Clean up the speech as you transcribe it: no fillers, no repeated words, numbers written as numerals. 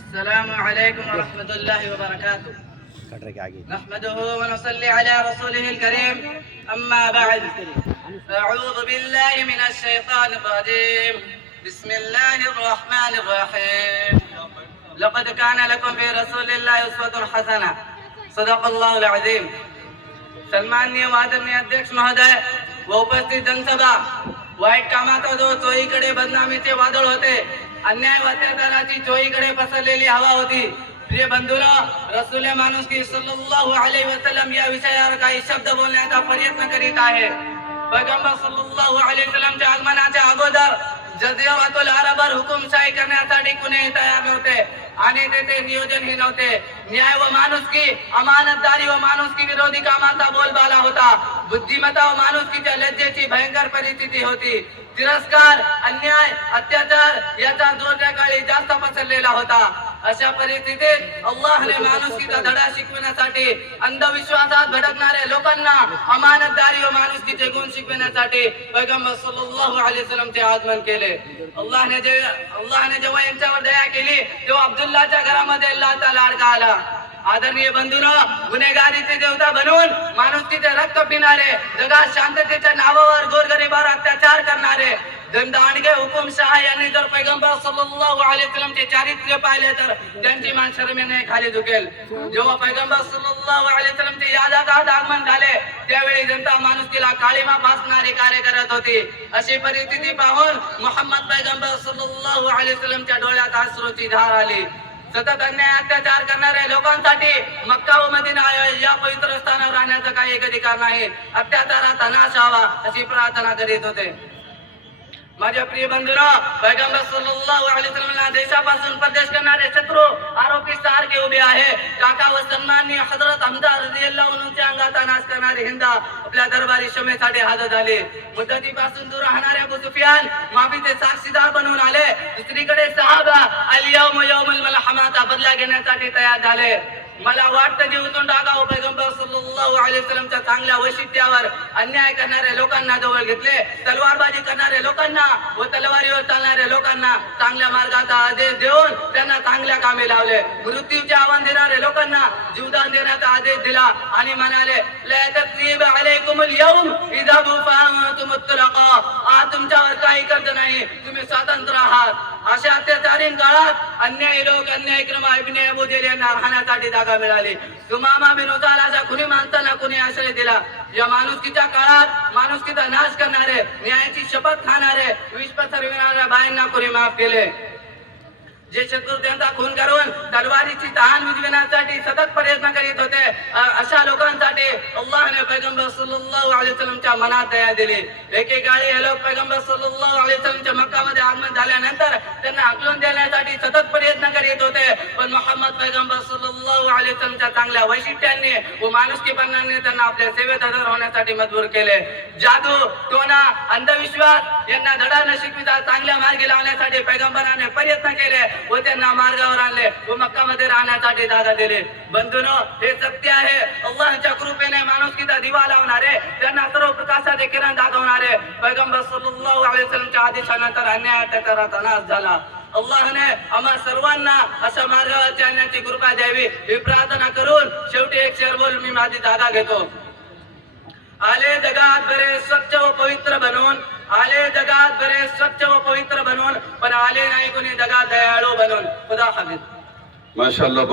السلام عليكم ورحمة الله وبركاته. نحمده ونصلي على رسوله الكريم. أما بعد، أعوذ بالله من الشيطان الرجيم. بسم الله الرحمن الرحيم. لقد كان لكم في رسول الله أسوة حسنة. صدق الله العظيم. सन्माननीय आदरणीय अध्यक्ष महोदय व उपस्थित जनसभा, वाईट कामाचा जो चोहीकडे बदनामीचे वादळ होते, अन्याय व अत्याचाराची चोहीकडे पसरलेली हवा होती. प्रिय बंधूंनो, रसूल माणुसकी सल्लल्लाहु अलैहि वसल्लम या विषयावर काही शब्द बोलण्याचा प्रयत्न करीत आहे. पैगंबर सल्लल्लाहु अलैहि वसल्लमच्या आगमनाच्या अगोदर जझीरातुल अरबवर हुकुमशाही करण्यासाठी कुणीही तयार नव्हते आणि तेथे नियोजनही नव्हते. न्याय व माणुसकी, अमानतदारी व माणुसकी विरोधी कामाचा बोलबाला होता. बुद्धिमत्ता व माणुसकीच्या लज्जेची भयंकर परिस्थिती होती. तिरस्कार, अन्याय, अत्याचार याचा जोर त्या काळी जास्त पसरलेला होता. अशा परिस्थितीत अल्लाहने माणुसकीचा धडा शिकविण्यासाठी अंधविश्वासात भटकणाऱ्या लोकांना अमानतदारी व माणुसकीचे गुण शिकविण्यासाठी पैगंबर सल्लल्लाहु अलैहि वसल्लमचे आगमन केले. अल्लाहने जेव्हा यांच्यावर दया केली तेव्हा अब्दुल्लाच्या घरामध्ये अल्लाहचा लाडका आला. आदरणीय बंधूंनो, गुन्हेगारीचे देवता बनवून माणुसकीचे रक्त पिणारे, जगात शांततेच्या नावावर गोरगरिबावर अत्याचार करणारे दंडाणगे हुकुमशाह यांनी जर पैगंबर सल्लल्लाहु अलैहि वसल्लमचे चारित्र्य पाहिले तर त्यांची मान शरमेने खाली झुकेल. जेव्हा पैगंबर सल्लल्लाहु अलैहि वसल्लमचे या जगात आगमन झाले त्यावेळी जनता माणुसकीला काळीमा फासणारे कार्य करत होती. अशी परिस्थिती पाहून मुहम्मद पैगंबर सल्लल्लाहु अलैहि वसल्लमच्या डोळ्यात अश्रूची धार आली. सतत अन्याय अत्याचार करणाऱ्या लोकांसाठी मक्का व मदिना या पवित्र स्थानावर राहण्याचा काही एक अधिकार नाही. अत्याचाराचा नाश व्हावा अशी प्रार्थना करीत होते. माझ्या प्रिय बंधूंनो, पैगंबर सल्लल्लाहु अलैहि वसल्लमला देशापासून परदेश करणारे शत्रू आरोपी सारखे उभे आहे. काका व सन्माननीय हजरत हमजा रदियल्लाहु अन्हुच्या अंगाचा नाश करणारे हिंदा आपल्या दरबारी क्षमेसाठी हजर झाले. मुद्दतीपासून दूर राहणारे अबू सुफियान माफीचे साक्षीदार बनून आले. दुसरीकडे सहाबा अल-यौम यौमुल मलहमाचा बदला घेण्यासाठी तयार झाले. मला वाटतं जीवतून टाकावं पैगंबर सल्लल्लाहु अलैहि वसल्लमच्या चांगल्या वैशिष्ट्यावर अन्याय करणाऱ्या लोकांना जवळ घेतले. तलवारबाजी करणाऱ्या लोकांना व तलवारीवर चालणाऱ्या लोकांना चांगल्या मार्गाचा आदेश देऊन त्यांना चांगल्या कामे लावले. मृत्यूचे आव्हान देणाऱ्या लोकांना जीवदान देण्याचा आदेश दिला आणि म्हणाले, ला तस्रीब अलैकुमुल यौम इذهبوا فأنتم الطلقاء. आज तुमच्यावर काही कर्ज नाही, तुम्ही स्वतंत्र आहात. अशा अत्याचारीण काळात अन्यायी लोक अन्यायक्रम इब्ने अबू जेल यांना राहण्यासाठी जागा मिळाली. सुमामा बिन उसाल अशा कुणी माणसांना कुणी आश्रय दिला. या माणुसकीच्या काळात माणुसकीचा नाश करणारे, न्यायाची शपथ खाणारे, विष पसरविणाऱ्या बायांना कुणी माफ केले. जे शत्रू त्यांचा खून करून तलवारीची तहान विझविण्यासाठी सतत प्रयत्न करीत होते, अशा लोकांसाठी अल्लाहने पैगंबर सल्लल्लाहु अलैहि वसल्लमच्या मनात दया दिली. एकेकाळी हे लोक पैगंबर सल्लल्लाहु अलैहि वसल्लमच्या मक्कामध्ये आगमन झाल्यानंतर त्यांना हाकलून देण्यासाठी सतत प्रयत्न करीत होते. पण मुहम्मद पैगंबर सल्लल्लाहु अलैहि वसल्लमच्या चांगल्या वैशिष्ट्यांनी व माणुसकीपणाने त्यांना आपल्या सेवेत हजर होण्यासाठी मजबूर केले. जादू, टोना, अंधविश्वास यांना धडा न शिकविता चांगल्या मार्गी लावण्यासाठी पैगंबराने प्रयत्न केले व त्यांना मार्गावर आणले व मक्का मध्ये राहण्यासाठी जागा दिली. बंधूंनो, हे सत्य आहे. अल्लाहच्या कृपेने माणुसकीचा दिवा लावणारे, त्यांना सर्व प्रकाशाचे किरण दाखवणारे पैगंबर सल्लल्लाहु अलैहि वसल्लमच्या आदेशानंतर अन्याय अत्याचाराचा नाश झाला. अल्लाहने आम्हा सर्वांना अशा मार्गावर चालण्याची कृपा द्यावी ही प्रार्थना करून शेवटी एक शेर बोल मी माझी जागा घेतो. आले जगात बरे स्वच्छ व पवित्र बनवून, आले जगात बरे स्वच्छ व पवित्र बनवून, पण आले नाही कोणी जगात दयाळू बनवून. खुदा हाफिज. माशाअल्लाह.